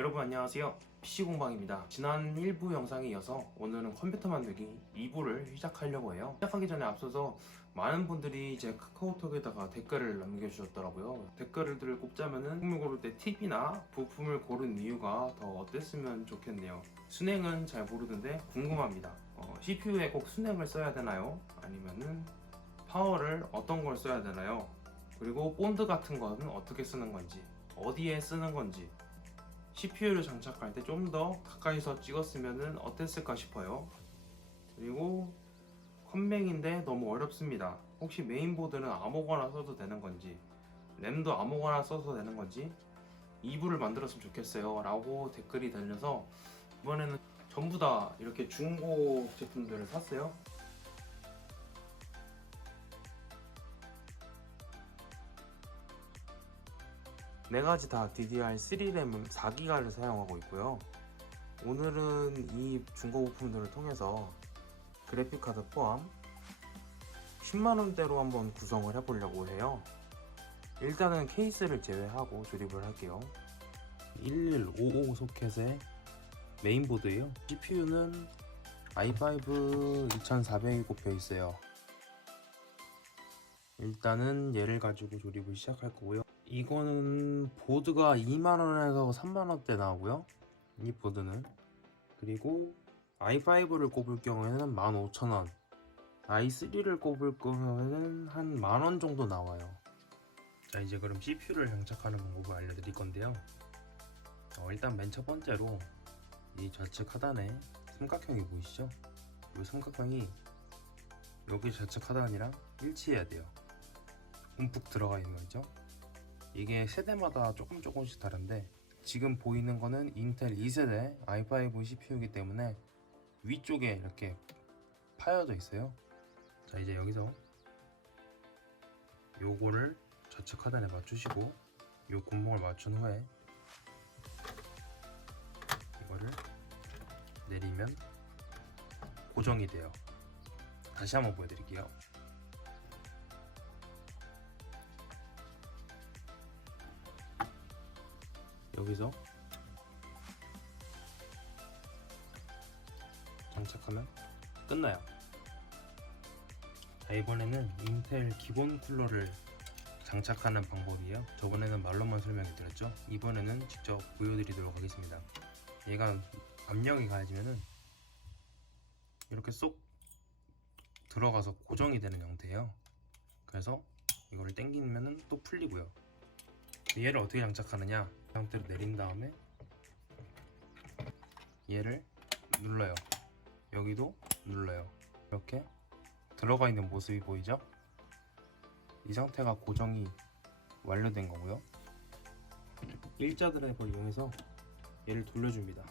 여러분 안녕하세요. PC공방입니다. 지난 1부 영상에 이어서 오늘은 컴퓨터 만들기 2부를 시작하려고 해요. 시작하기 전에 앞서서 많은 분들이 제 카카오톡에다가 댓글을 남겨주셨더라고요. 댓글을 꼽자면은 부품을 고를 때 팁이나 부품을 고른 이유가 더 어땠으면 좋겠네요. 순행은 잘 모르는데 궁금합니다. CPU에 꼭 순행을 써야 되나요? 아니면은 파워를 어떤 걸 써야 되나요? 그리고 본드 같은 거는 어떻게 쓰는 건지, 어디에 쓰는 건지, CPU를 장착할 때 좀 더 가까이서 찍었으면 어땠을까 싶어요. 그리고 컴맹인데 너무 어렵습니다. 혹시 메인보드는 아무거나 써도 되는 건지, 램도 아무거나 써도 되는 건지 2부를 만들었으면 좋겠어요 라고 댓글이 달려서 이번에는 전부 다 이렇게 중고 제품들을 샀어요. 네 가지 다 DDR3 램 4기가를 사용하고 있고요. 오늘은 이 중고 부품들을 통해서 그래픽카드 포함 10만원대로 한번 구성을 해보려고 해요. 일단은 케이스를 제외하고 조립을 할게요. 1155 소켓의 메인보드예요. CPU는 i5 2400이 꼽혀 있어요. 일단은 얘를 가지고 조립을 시작할 거고요. 이거는 보드가 2만원에서 3만원대 나오고요. 이 보드는. 그리고 i5를 꼽을 경우에는 15,000원, i3를 꼽을 경우에는 한 만원 정도 나와요. 자, 이제 그럼 CPU를 장착하는 방법을 알려드릴 건데요. 일단 맨 첫 번째로 이 좌측 하단에 삼각형이 보이시죠? 이 삼각형이 여기 좌측 하단이랑 일치해야 돼요. 움푹 들어가 있는 거죠. 이게 세대마다 조금씩 다른데 지금 보이는 거는 인텔 2세대 i5 CPU이기 때문에 위쪽에 이렇게 파여져 있어요. 자, 이제 여기서 요거를 좌측 하단에 맞추시고 요 구멍을 맞춘 후에 이거를 내리면 고정이 돼요. 다시 한번 보여드릴게요. 여기서 장착하면 끝나요. 자, 이번에는 인텔 기본 쿨러를 장착하는 방법이에요. 저번에는 말로만 설명해 드렸죠. 이번에는 직접 보여드리도록 하겠습니다. 얘가 압력이 가해지면은 이렇게 쏙 들어가서 고정이 되는 형태예요. 그래서 이거를 당기면은 또 풀리고요. 얘를 어떻게 장착하느냐, 이 상태로 내린 다음에 얘를 눌러요. 여기도 눌러요. 이렇게 들어가 있는 모습이 보이죠? 이 상태가 고정이 완료된 거고요. 일자 드라이버를 이용해서 얘를 돌려줍니다.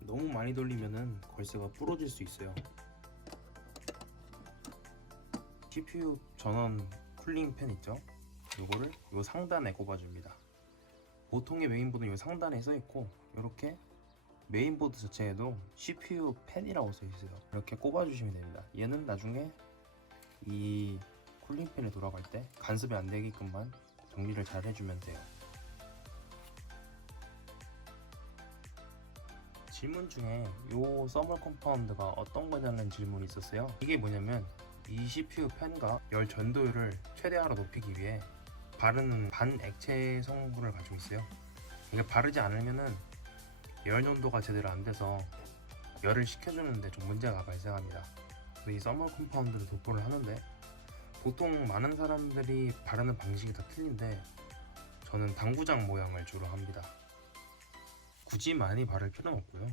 너무 많이 돌리면은 걸쇠가 부러질 수 있어요. CPU 전원 쿨링 팬 있죠? 요거를 요 상단에 꼽아줍니다. 보통의 메인보드는 요 상단에 써있고, 이렇게 메인보드 자체에도 CPU 팬이라고 써있어요. 이렇게 꼽아주시면 됩니다. 얘는 나중에 이 쿨링 팬이 돌아갈 때 간섭이 안 되게끔만 정리를 잘 해주면 돼요. 질문 중에 요 서멀 컴파운드가 어떤 거냐는 질문이 있었어요. 이게 뭐냐면 이 CPU 팬과 열 전도율을 최대화로 높이기 위해 바르는 반액체 성분을 가지고 있어요. 이게 바르지 않으면은 열 농도가 제대로 안 돼서 열을 식혀주는데 좀 문제가 발생합니다. 그래서 이 서멀 컴파운드를 도포를 하는데 보통 많은 사람들이 바르는 방식이 다 틀린데 저는 당구장 모양을 주로 합니다. 굳이 많이 바를 필요는 없고요.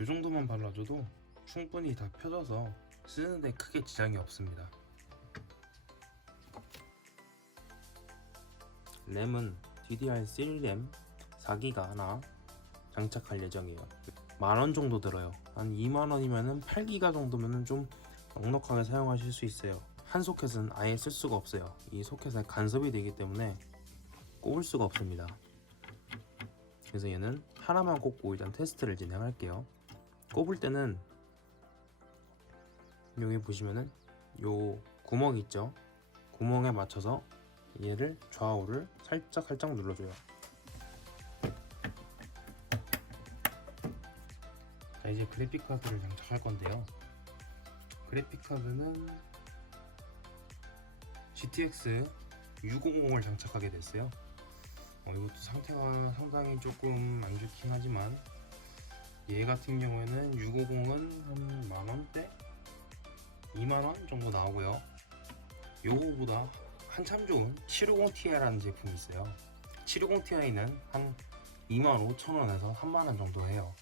이 정도만 발라줘도 충분히 다 펴져서 쓰는데 크게 지장이 없습니다. 램은 DDR3 램 4기가 하나 장착할 예정이에요. 만원 정도 들어요. 한 2만원이면은 8기가 정도면은 좀 넉넉하게 사용하실 수 있어요. 한 소켓은 아예 쓸 수가 없어요. 이 소켓에 간섭이 되기 때문에 꼽을 수가 없습니다. 그래서 얘는 하나만 꼽고 일단 테스트를 진행할게요. 꼽을 때는 여기 보시면은 요 구멍 있죠? 구멍에 맞춰서 얘를 좌우를 살짝 눌러줘요. 자, 이제 그래픽카드를 장착할 건데요. 그래픽카드는 GTX 650을 장착하게 됐어요. 이것도 상태가 상당히 조금 안 좋긴 하지만 얘 같은 경우에는 650은 한 만원대? 2만원 정도 나오고요. 요거보다 한참 좋은 750ti라는 제품이 있어요. 750ti는 한 25,000원에서 3만원 정도 해요.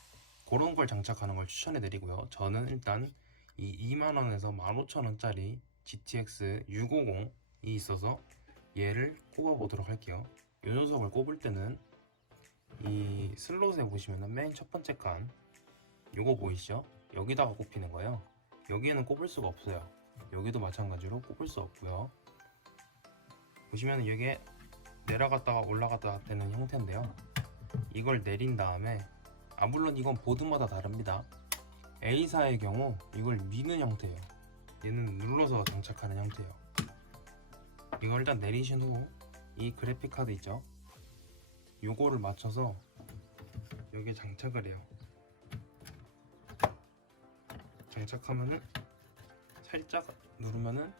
그런 걸 장착하는 걸 추천해 드리고요. 저는 일단 이 2만원에서 15,000원짜리 GTX 650이 있어서 얘를 꼽아 보도록 할게요. 이 녀석을 꼽을 때는 이 슬롯에 보시면 맨 첫 번째 칸 요거 보이시죠? 여기다가 꼽히는 거예요. 여기에는 꼽을 수가 없어요. 여기도 마찬가지로 꼽을 수 없고요. 보시면 이게 내려갔다가 올라갔다가 되는 형태인데요. 이걸 내린 다음에 물론 이건 보드마다 다릅니다. A사의 경우 이걸 미는 형태예요. 얘는 눌러서 장착하는 형태예요. 이걸 일단 내리신 후 이 그래픽카드 있죠? 요거를 맞춰서 여기에 장착을 해요. 장착하면은 살짝 누르면은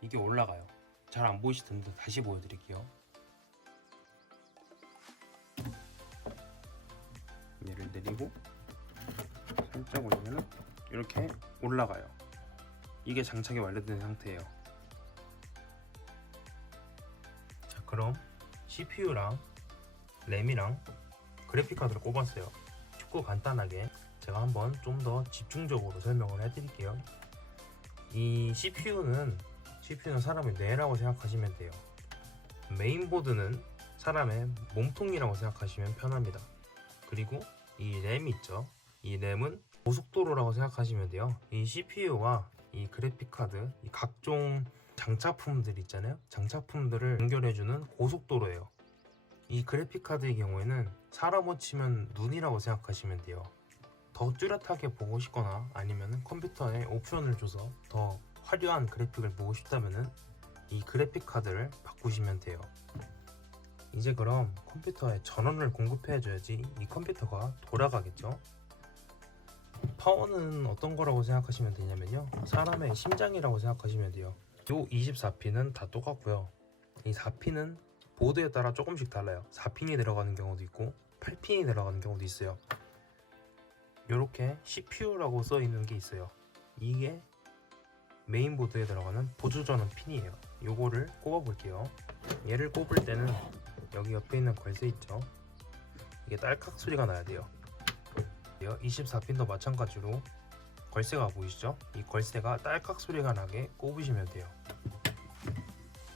이게 올라가요. 잘 안 보이실 텐데 다시 보여드릴게요. 얘를 내리고 살짝 올리면은 이렇게 올라가요. 이게 장착이 완료된 상태예요. 자, 그럼 CPU랑 램이랑 그래픽카드를 꼽았어요. 쉽고 간단하게 제가 한번 좀 더 집중적으로 설명을 해드릴게요. 이 CPU는 사람의 뇌라고 생각하시면 돼요. 메인보드는 사람의 몸통이라고 생각하시면 편합니다. 그리고 이 램 있죠? 이 램은 고속도로라고 생각하시면 돼요. 이 CPU와 이 그래픽카드, 이 각종 장착품들 있잖아요. 장착품들을 연결해주는 고속도로예요. 이 그래픽카드의 경우에는 사람으로 치면 눈이라고 생각하시면 돼요. 더 뚜렷하게 보고 싶거나 아니면 컴퓨터에 옵션을 줘서 더 화려한 그래픽을 보고 싶다면 이 그래픽카드를 바꾸시면 돼요. 이제 그럼 컴퓨터에 전원을 공급해줘야지 이 컴퓨터가 돌아가겠죠. 파워는 어떤 거라고 생각하시면 되냐면요, 사람의 심장이라고 생각하시면 돼요. 요 24핀은 다 똑같고요. 이 4핀은 보드에 따라 조금씩 달라요. 4핀이 들어가는 경우도 있고 8핀이 들어가는 경우도 있어요. 이렇게 CPU라고 써 있는 게 있어요. 이게 메인보드에 들어가는 보조전원 핀이에요. 요거를 꼽아 볼게요. 얘를 꼽을 때는 여기 옆에 있는 걸쇠 있죠? 이게 딸깍 소리가 나야 돼요. 24핀도 마찬가지로 걸쇠가 보이시죠? 이 걸쇠가 딸깍 소리가 나게 꼽으시면 돼요.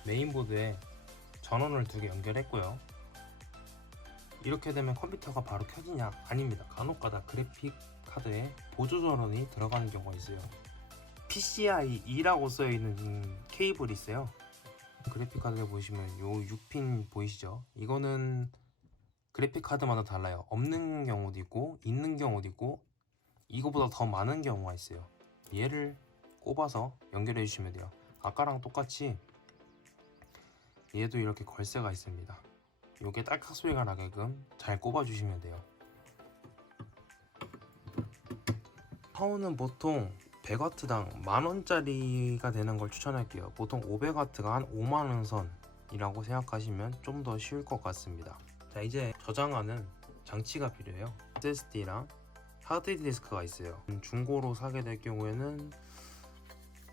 메인보드에 전원을 2개 연결했고요. 이렇게 되면 컴퓨터가 바로 켜지냐? 아닙니다. 간혹가다 그래픽 카드에 보조 전원이 들어가는 경우가 있어요. PCIe라고 써있는 케이블이 있어요. 그래픽 카드를 보시면 요 6핀 보이시죠? 이거는 그래픽 카드마다 달라요. 없는 경우도 있고 있는 경우도 있고 이거보다 더 많은 경우가 있어요. 얘를 꼽아서 연결해 주시면 돼요. 아까랑 똑같이 얘도 이렇게 걸쇠가 있습니다. 요게 딸깍 소리가 나게끔 잘 꼽아 주시면 돼요. 파워는 보통 100W당 만원짜리가 되는 걸 추천할게요. 보통 500W가 한 5만원 선이라고 생각하시면 좀 더 쉬울 것 같습니다. 자, 이제 저장하는 장치가 필요해요. SSD랑 하드디스크가 있어요. 중고로 사게 될 경우에는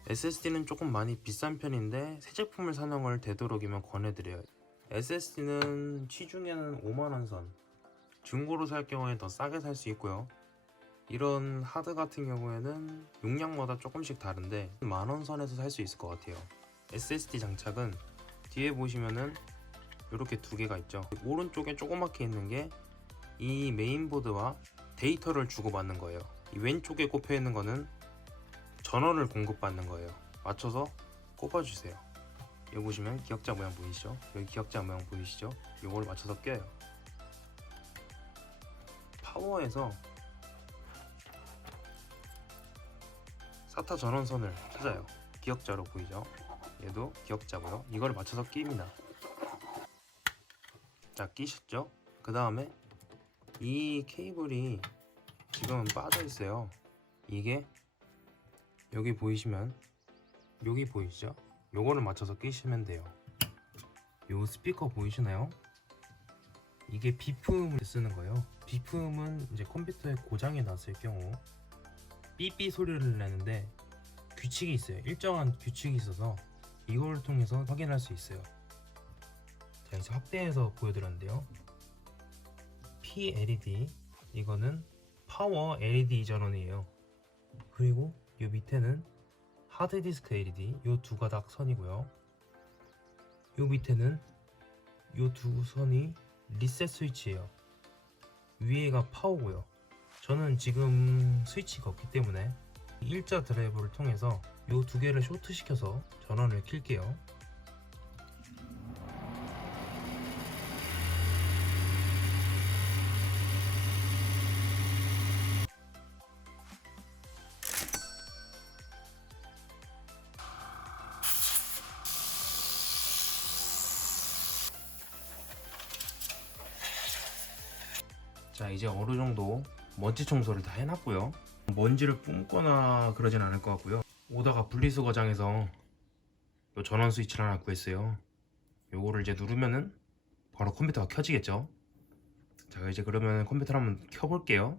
SSD는 조금 많이 비싼 편인데 새 제품을 사는 걸 되도록이면 권해드려요. SSD는 시중에는 5만원 선, 중고로 살 경우에 더 싸게 살 수 있고요. 이런 하드 같은 경우에는 용량마다 조금씩 다른데 만원 선에서 살 수 있을 것 같아요. SSD 장착은 뒤에 보시면은 이렇게 2개가 있죠. 오른쪽에 조그맣게 있는 게 이 메인보드와 데이터를 주고받는 거예요. 이 왼쪽에 꼽혀 있는 거는 전원을 공급받는 거예요. 맞춰서 꼽아주세요. 여기 보시면 기억자 모양 보이시죠? 여기 기억자 모양 보이시죠? 이걸 맞춰서 껴요. 파워에서 사타 전원선을 찾아요. 기역자로 보이죠? 얘도 기역자고요. 이걸 맞춰서 끼입니다. 자, 끼셨죠? 그 다음에 이 케이블이 지금은 빠져 있어요. 이게 여기 보이시면 여기 보이시죠? 요거를 맞춰서 끼시면 돼요. 요 스피커 보이시나요? 이게 비품을 쓰는 거예요. 비품은 이제 컴퓨터에 고장이 났을 경우 삐삐 소리를 내는데 규칙이 있어요. 일정한 규칙이 있어서 이걸 통해서 확인할 수 있어요. 자, 이제 확대해서 보여드렸는데요. PLED 이거는 파워 LED 전원이에요. 그리고 이 밑에는 하드디스크 LED 요 두 가닥 선이고요. 요 밑에는 요 두 선이 리셋 스위치예요. 위에가 파워고요. 저는 지금 스위치가 없기 때문에 일자 드라이버를 통해서 요 두 개를 쇼트 시켜서 전원을 킬게요. 자, 이제 어느 정도 먼지 청소를 다 해놨고요. 먼지를 뿜거나 그러진 않을 것 같고요. 오다가 분리수거장에서 요 전원 스위치를 하나 구했어요. 요거를 이제 누르면은 바로 컴퓨터가 켜지겠죠. 자, 이제 그러면 컴퓨터를 한번 켜볼게요.